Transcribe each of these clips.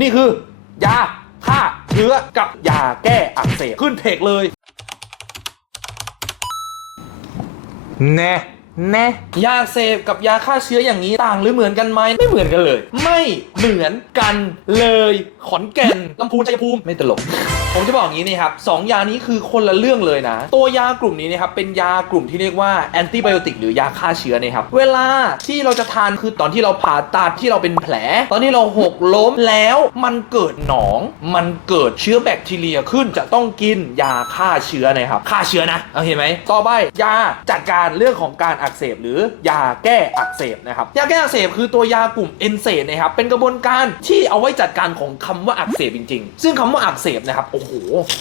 นี่คือยาฆ่าเชื้อกับยาแก้อักเสบขึ้นเทคเลย แน่ แน่ยาเสพกับยาฆ่าเชื้ออย่างนี้ต่างหรือเหมือนกันไหมไม่เหมือนกันเลย ไม่เหมือนกันเลย ขอนแก่นลำพูนชัยภูมิไม่ตลกผมจะบอกอย่างนี้นี่ครับสองยานี้คือคนละเรื่องเลยนะ ตัวยากลุ่มนี้นะครับเป็นยากลุ่มที่เรียกว่าแอนติไบโอติกหรือยาฆ่าเชื้อนะครับ เวลาที่เราจะทานคือตอนที่เราผ่าตัดที่เราเป็นแผล ตอนที่เราหกล้มแล้วมันเกิดหนอง มันเกิดเชื้อแบคทีเรียขึ้นจะต้องกินยาฆ่าเชื้อนะครับฆ่าเชื้อนะเอเห็นไหมต่อไปยาจัดการเรื่องของการอักเสบหรือยาแก้อักเสบนะครับยาแก้อักเสบคือตัวยากลุ่มเอนเซดนะครับเป็นกระบวนการที่เอาไว้จัดการของคำว่าอักเสบจริง ๆ ซึ่งคำว่าอักเสบนะครับโอ้โห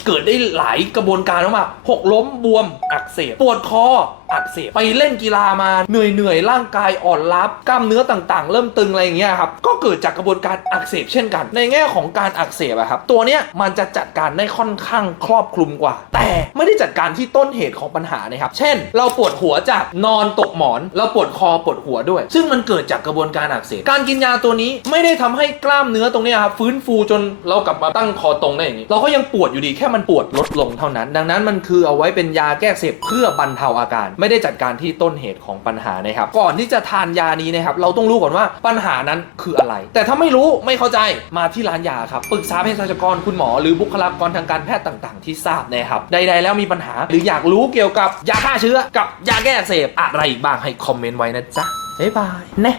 เกิดได้หลายกระบวนการมากหกล้มบวมอักเสบปวดคอ อักเสบไปเล่นกีฬามาเหนื่อยเหนื่อยๆร่างกายอ่อนล้ากล้ามเนื้อต่างๆ เริ่มตึงอะไรอย่างเงี้ยครับก็เกิดจากกระบวนการอักเสบเช่นกัน ในแง่ของการอักเสบอะครับตัวเนี้ยมันจะจัดการได้ค่อนข้างครอบคลุมกว่า แต่ไม่ได้จัดการที่ต้นเหตุของปัญหานะครับเช่น เราปวดหัวจากนอนตกหมอน เราปวดคอปวดหัวด้วย ซึ่งมันเกิดจากกระบวนการอักเสบการกินยาตัวนี้ไม่ได้ทำให้กล้ามเนื้อตรงเนี้ยครับฟื้นฟูจนเรากลับมาตั้งคอตรงได้อย่างนี้ เราก็ยังปวดอยู่ดีแค่มันปวดลดลงเท่านั้น ดังนั้นมันคือเอาไว้เป็นยาแก้เสบเพื่อบรรเทาอาการไม่ได้จัดการที่ต้นเหตุของปัญหานะครับ ก่อนที่จะทานยานี้นะครับ เราต้องรู้ก่อนว่าปัญหานั้นคืออะไร แต่ถ้าไม่รู้ไม่เข้าใจมาที่ร้านยาครับปรึกษาเภสัชกรคุณหมอหรือบุคลากรทางการแพทย์ต่าง ๆ ที่ทราบนะครับใดๆแล้วมีปัญหาหรืออยากรู้เกี่ยวกับยาฆ่าเชื้อ กับยาแก้อักเสบอะไรอีกบ้างให้คอมเมนต์ไว้นะจ๊ะบ๊ายบายแนะ